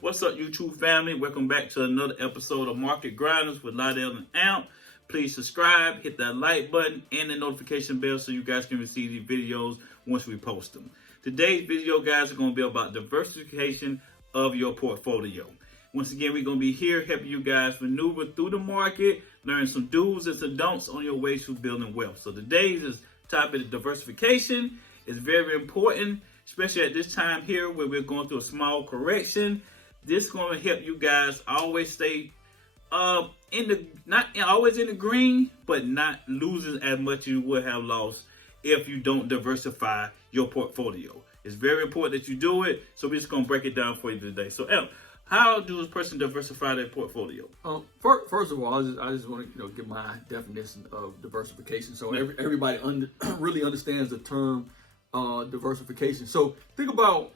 What's up, YouTube family? Welcome back to another episode of Market Grinders with Lydell and Amp. Please subscribe, hit that like button, and the notification bell so you guys can receive these videos once we post them. Today's video, guys, are going to be about diversification of your portfolio. Once again, we're going to be here helping you guys maneuver through the market, learn some do's and some don'ts on your way to building wealth. So today's topic of diversification is very important, especially at this time here where we're going through a small correction. This is going to help you guys always stay not always in the green, but not losing as much as you would have lost if you don't diversify your portfolio. It's very important that you do it. So we're just going to break it down for you today. So, how does a person diversify their portfolio? First of all, I just want to give my definition of diversification, so everybody really understands the term diversification. So think about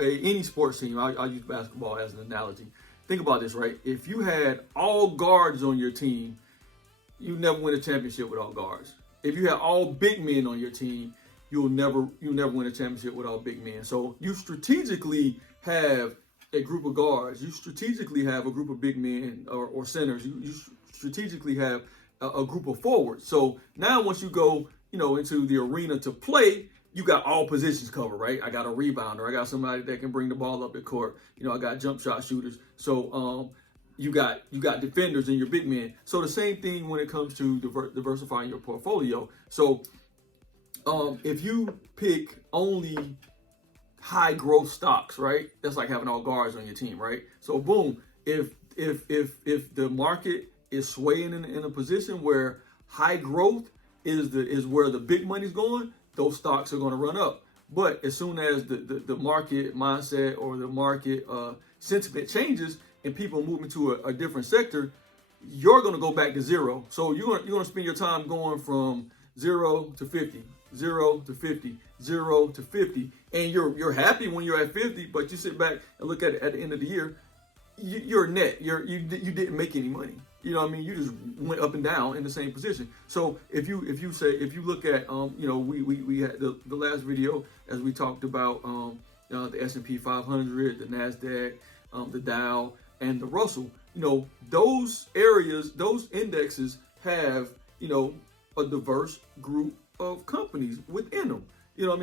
any sports team. I'll use basketball as an analogy. Think about this, right? If you had all guards on your team, you never win a championship with all guards. If you had all big men on your team, you'll never win a championship with all big men. So you strategically have a group of guards. You strategically have a group of big men or centers. You strategically have a group of forwards. So now once you go, into the arena to play, you got all positions covered, right? I got a rebounder. I got somebody that can bring the ball up the court. I got jump shot shooters. So you got defenders in your big men. So the same thing when it comes to diversifying your portfolio. So if you pick only high growth stocks, right? That's like having all guards on your team, right? So boom, if the market is swaying in a position where high growth is where the big money's going, those stocks are going to run up. But as soon as the market mindset or the market sentiment changes and people move into a different sector, you're going to go back to zero. So you're going to spend your time going from 0 to 50, 0 to 50, 0 to 50, and you're happy when you're at 50. But you sit back and look at it at the end of the year, you're net. You didn't make any money. You just went up and down in the same position. So if you look at we had the last video as we talked about the S&P 500, the Nasdaq, the Dow, and the Russell. Those areas, those indexes have a diverse group of companies within them.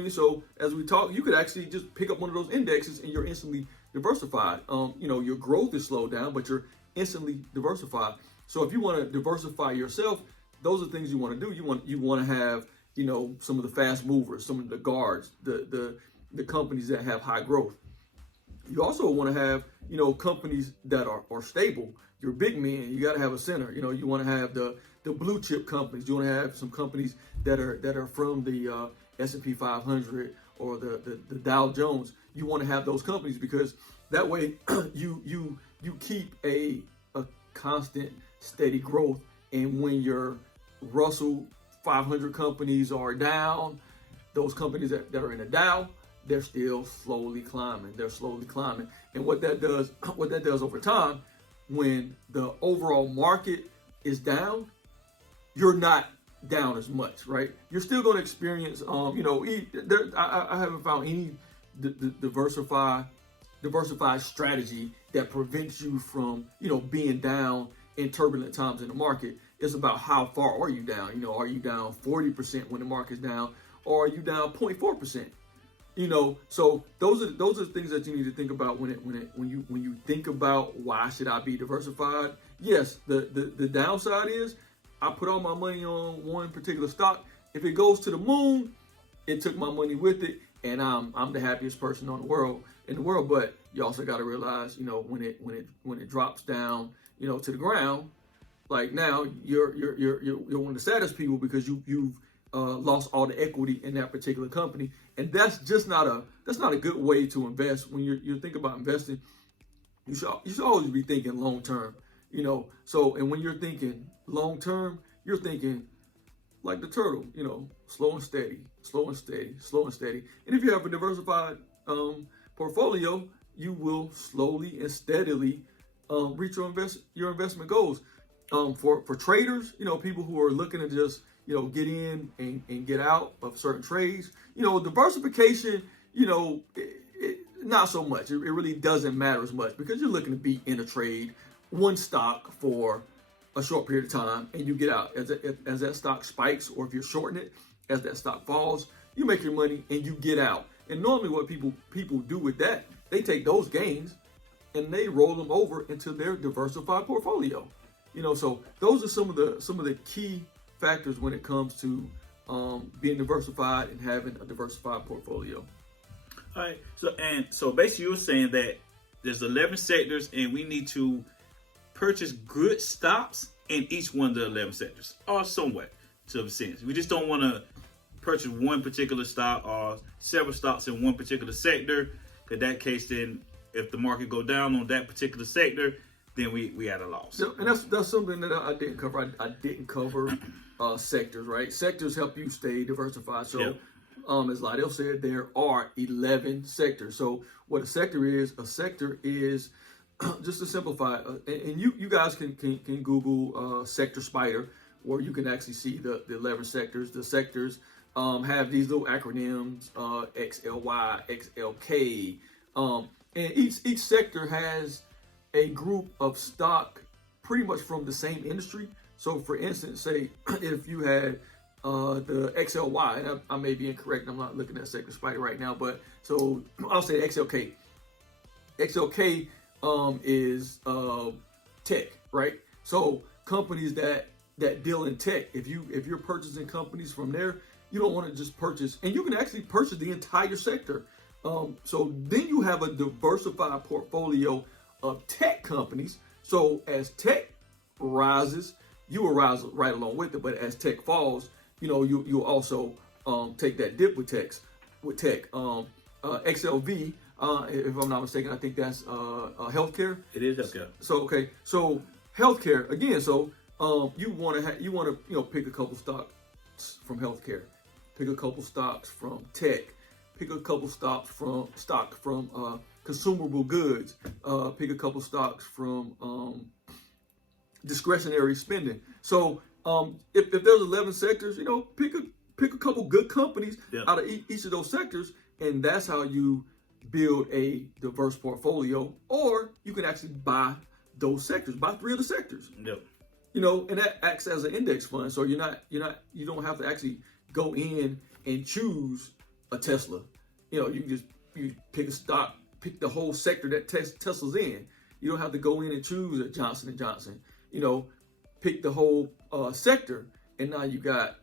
So as we talk, you could actually just pick up one of those indexes and you're instantly diversified. Your growth is slowed down, but you're instantly diversified. So if you want to diversify yourself, those are things you want to do. You want to have some of the fast movers, some of the guards, the companies that have high growth. You also want to have companies that are stable. Your big men, you got to have a center. You want to have the blue chip companies. You want to have some companies that are from the S&P 500 or the Dow Jones. You want to have those companies because that way you keep a constant steady growth. And when your Russell 500 companies are down, those companies that are in the Dow, they're still slowly climbing. And what that does over time, when the overall market is down, you're not down as much, right? You're still going to experience, I haven't found any diversified strategy that prevents you from, being down in turbulent times in the market. It's about how far are you down? Are you down 40% when the market's down, or are you down 0.4%? So those are things that you need to think about when you think about why should I be diversified. Yes, the downside is I put all my money on one particular stock. If it goes to the moon, it took my money with it, and I'm the happiest person in the world. But you also got to realize, when it drops down, to the ground, like now you're one of the saddest people because you've lost all the equity in that particular company, and that's not a good way to invest. When you think about investing, you should always be thinking long term. So and when you're thinking long term, you're thinking like the turtle, slow and steady, slow and steady, slow and steady. And if you have a diversified portfolio, you will slowly and steadily reach your investment goals. For traders, people who are looking to just get in and get out of certain trades, diversification, not so much. It really doesn't matter as much because you're looking to be in a trade, one stock for a short period of time, and you get out as that stock spikes, or if you're shorting it, as that stock falls, you make your money and you get out. And normally, what people do with that, they take those gains and they roll them over into their diversified portfolio. So those are some of the key factors when it comes to being diversified and having a diversified portfolio. All right. So basically, you're saying that there's 11 sectors, and we need to purchase good stocks in each one of the 11 sectors, or somewhat to a sense. We just don't want to purchase one particular stock or several stocks in one particular sector. In that case, then if the market go down on that particular sector, then we at a loss. So, and that's something that I didn't cover. I didn't cover sectors, right? Sectors help you stay diversified. So, as Lydell said, there are 11 sectors. So, what a sector is just to simplify, and you guys can Google Sector Spider, where you can actually see the 11 sectors. The sectors have these little acronyms, XLY, XLK, and each sector has a group of stock pretty much from the same industry. So for instance, say if you had the XLY, and I may be incorrect, I'm not looking at Sector Spider right now, but so I'll say XLK. XLK is tech, right? So companies that deal in tech, if you're purchasing companies from there, you don't want to just purchase, and you can actually purchase the entire sector. So then you have a diversified portfolio of tech companies. So as tech rises, you will rise right along with it. But as tech falls, you'll also take that dip with tech. XLV, if I'm not mistaken, I think that's healthcare. It is healthcare. So healthcare again. So you want to pick a couple stocks from healthcare, pick a couple stocks from tech, pick a couple stocks from consumable goods, pick a couple stocks from discretionary spending. So if there's 11 sectors, pick a couple good companies out of each of those sectors, and that's how you build a diverse portfolio. Or you can actually buy those sectors, buy 3 of the sectors. Yep. And that acts as an index fund. So you don't have to actually go in and choose a Tesla. You pick a stock, pick the whole sector that Tesla's in. You don't have to go in and choose a Johnson & Johnson. Pick the whole sector, and now you got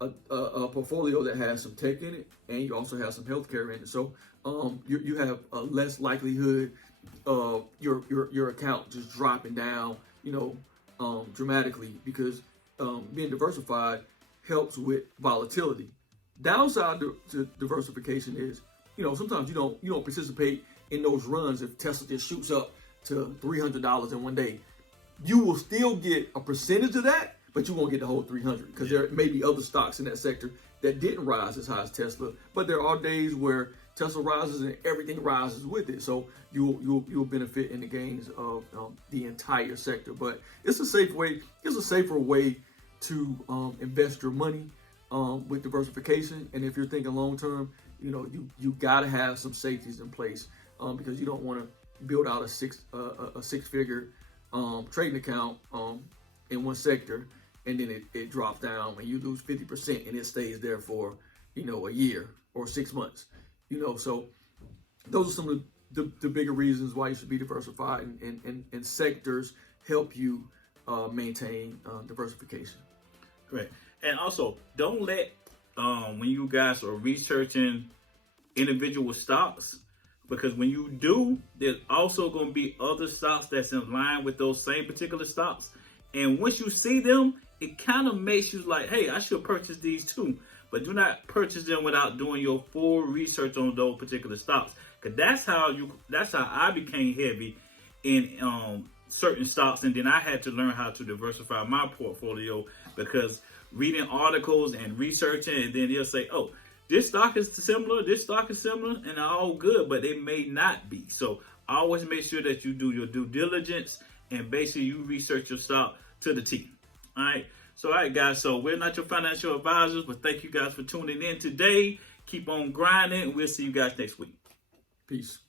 a portfolio that has some tech in it, and you also have some healthcare in it. So you have a less likelihood of your account just dropping down, dramatically, because being diversified helps with volatility. Downside to diversification is, sometimes you don't participate in those runs. If Tesla just shoots up to $300 in one day, you will still get a percentage of that, but you won't get the whole 300 because there may be other stocks in that sector that didn't rise as high as Tesla. But there are days where Tesla rises and everything rises with it, so you'll benefit in the gains of the entire sector. But it's a safe way. It's a safer way to invest your money with diversification. And if you're thinking long term, you got to have some safeties in place because you don't want to build out a six-figure trading account in one sector, and then it drops down and you lose 50% and it stays there for a year or 6 months. So those are some of the bigger reasons why you should be diversified, and sectors help you maintain diversification. Great. And also, don't let when you guys are researching individual stocks, because when you do, there's also going to be other stocks that's in line with those same particular stocks. And once you see them, it kind of makes you like, hey, I should purchase these too. But do not purchase them without doing your full research on those particular stocks. Because that's how I became heavy in certain stocks. And then I had to learn how to diversify my portfolio, because reading articles and researching, and then they'll say, oh, this stock is similar, and they're all good, but they may not be. So always make sure that you do your due diligence and basically you research your stock to the T. All right. So, all right, guys. So we're not your financial advisors, but thank you guys for tuning in today. Keep on grinding, and we'll see you guys next week. Peace.